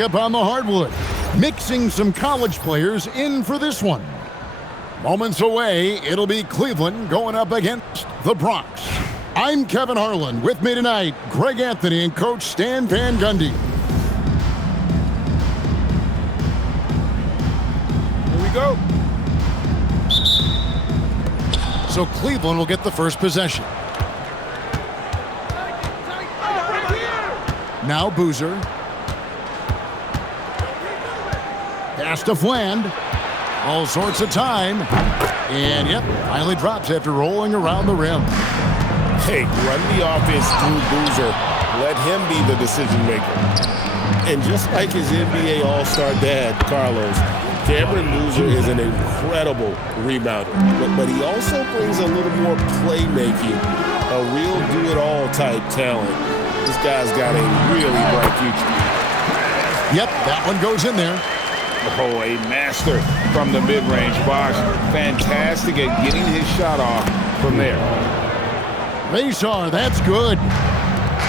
Up on the hardwood, mixing some college players in for this one. Moments away, it'll be Cleveland going up against the Bronx. I'm Kevin Harlan. With me tonight, Greg Anthony and Coach Stan Van Gundy. Here we go. So Cleveland will get the first possession. Now Boozer. Pass to Fland. All sorts of time. And yep, finally drops after rolling around the rim. Hey, run the offense through Boozer. Let him be the decision maker. And just like his NBA All-Star dad, Carlos, Cameron Boozer is an incredible rebounder. But he also brings a little more playmaking, a real do-it-all type talent. This guy's got a really bright future. Yep, that one goes in there. Oh, a master from the mid-range. Bosh, fantastic at getting his shot off from there. Razor, that's good.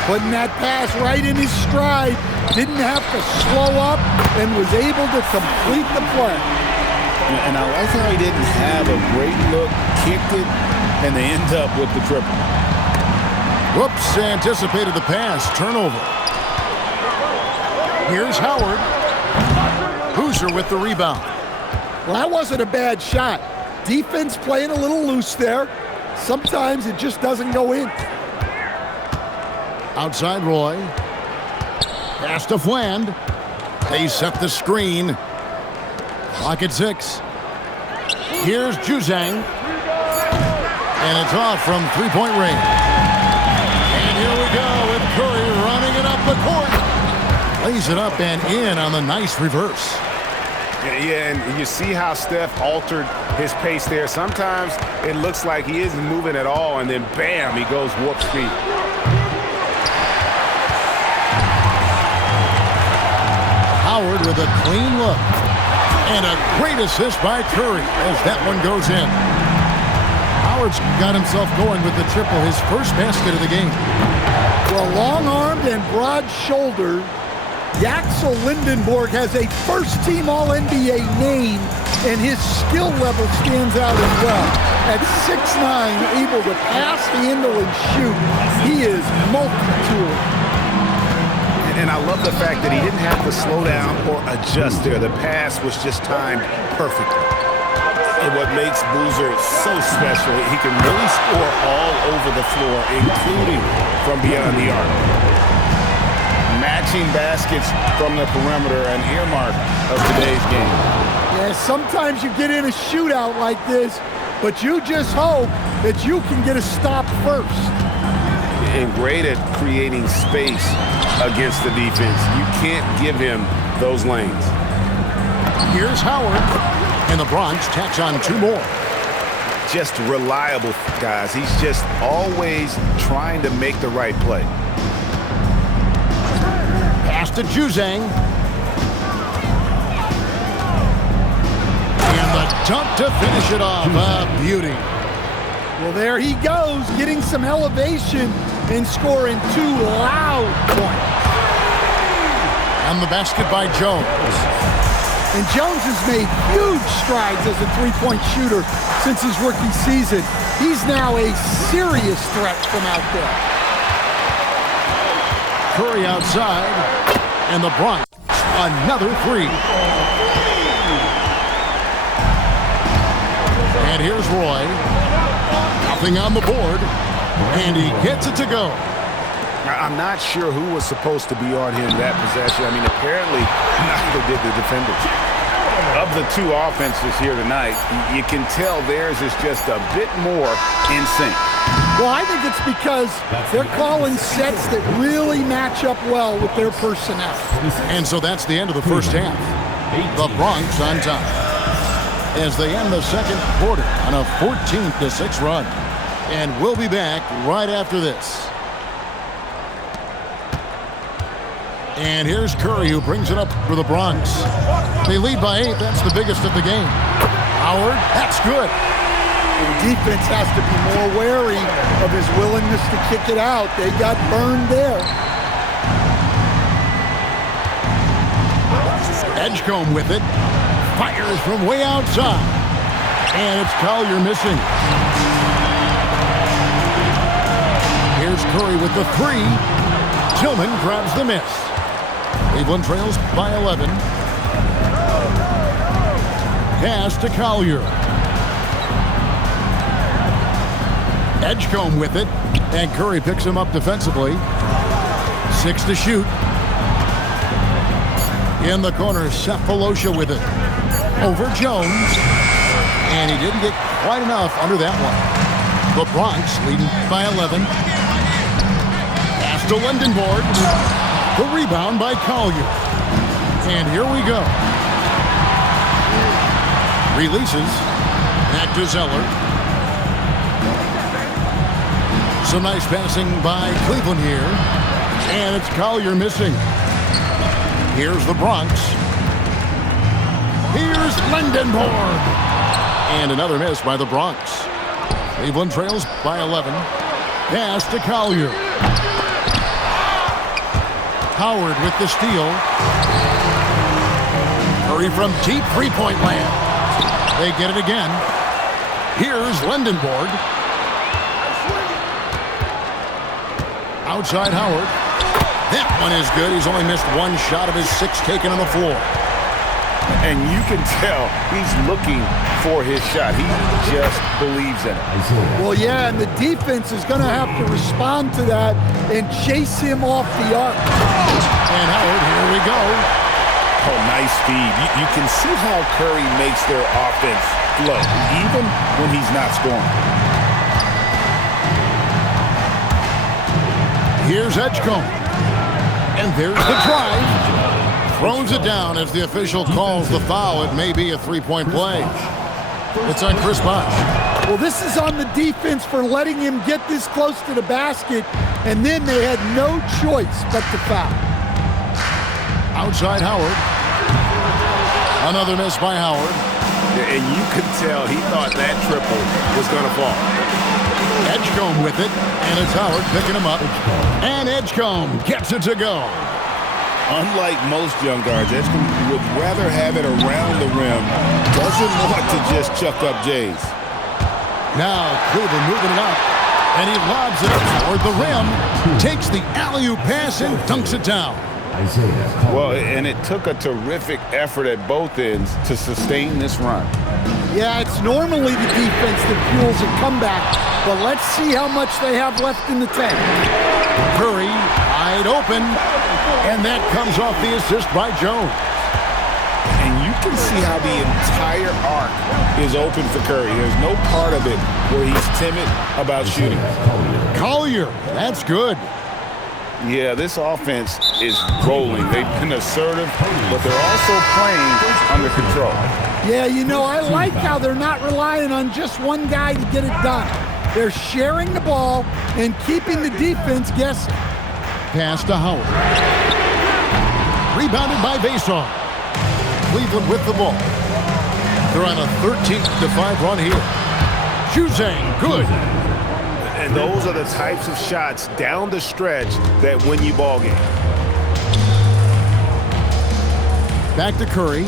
Putting that pass right in his stride. Didn't have to slow up and was able to complete the play. And I like how he didn't have a great look, kicked it, and they end up with the triple. Whoops, anticipated the pass. Turnover. Here's Howard. Boozer with the rebound. Well, that wasn't a bad shot. Defense playing a little loose there. Sometimes it just doesn't go in. Outside Roy. Pass to Fland. They set the screen. Clock at 6. Here's Juzang. And it's off from three-point range. And here we go with Curry running it up the court. Lays it up and in on the nice reverse. Yeah, and you see how Steph altered his pace there. Sometimes it looks like he isn't moving at all, and then bam, he goes warp speed. Howard with a clean look. And a great assist by Curry as that one goes in. Howard's got himself going with the triple, his first basket of the game. Well, long-armed and broad-shouldered, Yaxel Lindenborg has a first-team All-NBA name, and his skill level stands out as well. At 6'9", able to pass, handle, and shoot, he is multi-tool. And I love the fact that he didn't have to slow down or adjust there. The pass was just timed perfectly. And what makes Boozer so special, he can really score all over the floor, including from beyond the arc. Matching baskets from the perimeter, an earmark of today's game. Yeah, sometimes you get in a shootout like this, but you just hope that you can get a stop first. And great at creating space against the defense. You can't give him those lanes. Here's Howard. And the Bronx tacks on 2 more. Just reliable, guys. He's just always trying to make the right play. Pass to Juzang. And the dunk to finish it off. A beauty. Well, there he goes, getting some elevation and scoring 2 loud points. And the basket by Jones. And Jones has made huge strides as a three-point shooter since his rookie season. He's now a serious threat from out there. Curry outside, and the Bronx, another 3. And here's Roy. Nothing on the board, and he gets it to go. I'm not sure who was supposed to be on him that possession. I mean, apparently neither did the defenders. Of the 2 offenses here tonight, you can tell theirs is just a bit more in sync. Well, I think it's because they're calling sets that really match up well with their personnel. And so that's the end of the first half. The Bronx on top as they end the second quarter on a 14-6 run. And we'll be back right after this. And here's Curry, who brings it up for the Bronx. They lead by 8. That's the biggest of the game. Howard, that's good. The defense has to be more wary of his willingness to kick it out. They got burned there. Edgecombe with it. Fires from way outside. And it's Collier missing. Here's Curry with the three. Tillman grabs the miss. Cleveland trails by 11. Pass to Collier. Edgecombe with it. And Curry picks him up defensively. 6 to shoot. In the corner, Seth Pelosha with it. Over Jones. And he didn't get quite enough under that one. The Bronx leading by 11. Pass to Lindenborg. The rebound by Collier. And here we go. Releases. Back to Zeller. Some nice passing by Cleveland here. And it's Collier missing. Here's the Bronx. Here's Lindenborg. And another miss by the Bronx. Cleveland trails by 11. Pass to Collier. Howard with the steal. Curry from deep three-point land. They get it again. Here's Lindenborg. Outside Howard. That one is good. He's only missed one shot of his 6 taken on the floor. And you can tell he's looking for his shot. He just believes in it. Well, yeah, and the defense is going to have to respond to that and chase him off the arc. And Howard, here we go. Oh, nice feed. You can see how Curry makes their offense flow, even when he's not scoring. Here's Edgecombe. And there's the drive. Throws it down as the official calls the foul. It may be a three-point play. It's on Chris Bosh. Well, this is on the defense for letting him get this close to the basket, and then they had no choice but to foul. Outside Howard. Another miss by Howard. And you could tell he thought that triple was going to fall. Edgecombe with it, and it's Howard picking him up. And Edgecombe gets it to go. Unlike most young guards, Edgecombe would rather have it around the rim. Doesn't want to just chuck up Jays. Now Cleveland moving it up, and he lobs it toward the rim. Takes the alley-oop pass and dunks it down. Well, and it took a terrific effort at both ends to sustain this run. Yeah, it's normally the defense that fuels a comeback, but let's see how much they have left in the tank. Curry wide open, and that comes off the assist by Jones. And you can see how the entire arc is open for Curry. There's no part of it where he's timid about shooting. Collier, that's good. Yeah, this offense is rolling. They've been assertive, but they're also playing under control. Yeah, you know, I like how they're not relying on just one guy to get it done. They're sharing the ball and keeping the defense guessing. Pass to Howard. Rebounded by Vason. Cleveland with the ball. They're on a 13-5 run here. Juzang, good. And those are the types of shots down the stretch that win you ball games. Back to Curry.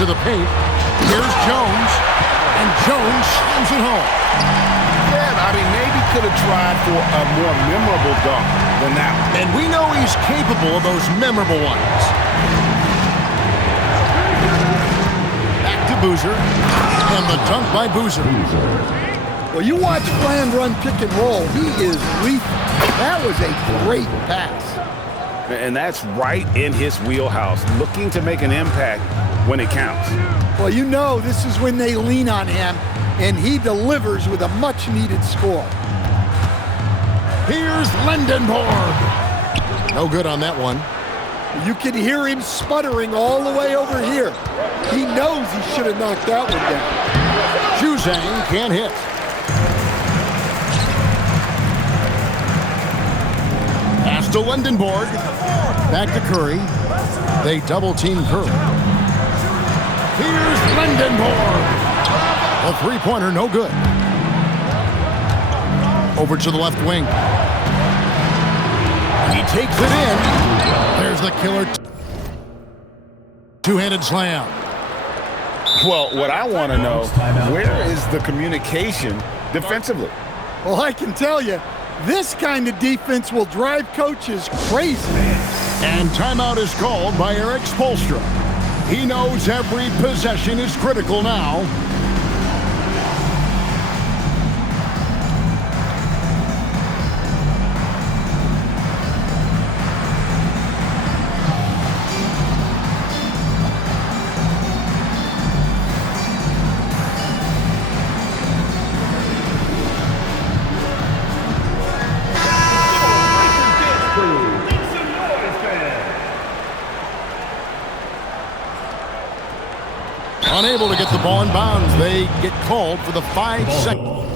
To the paint. Here's Jones. And Jones slams it home. Yeah, I mean, maybe could have tried for a more memorable dunk than that one. And we know he's capable of those memorable ones. Back to Boozer. And the dunk by Boozer. Well, you watch Bland run pick and roll. He is lethal. That was a great pass. And that's right in his wheelhouse, looking to make an impact when it counts. Well, you know this is when they lean on him, and he delivers with a much-needed score. Here's Lindenborg. No good on that one. You can hear him sputtering all the way over here. He knows he should have knocked that one down. Juzang can't hit. Pass to Lindenborg. Back to Curry. They double-team Curry. Here's Lindenborg. A three-pointer, no good. Over to the left wing. He takes it in. There's the killer. Two-handed slam. Well, what I want to know, where is the communication defensively? Well, I can tell you, this kind of defense will drive coaches crazy. And timeout is called by Eric Spoelstra. He knows every possession is critical now. Unable to get the ball in bounds. They get called for the 5 seconds.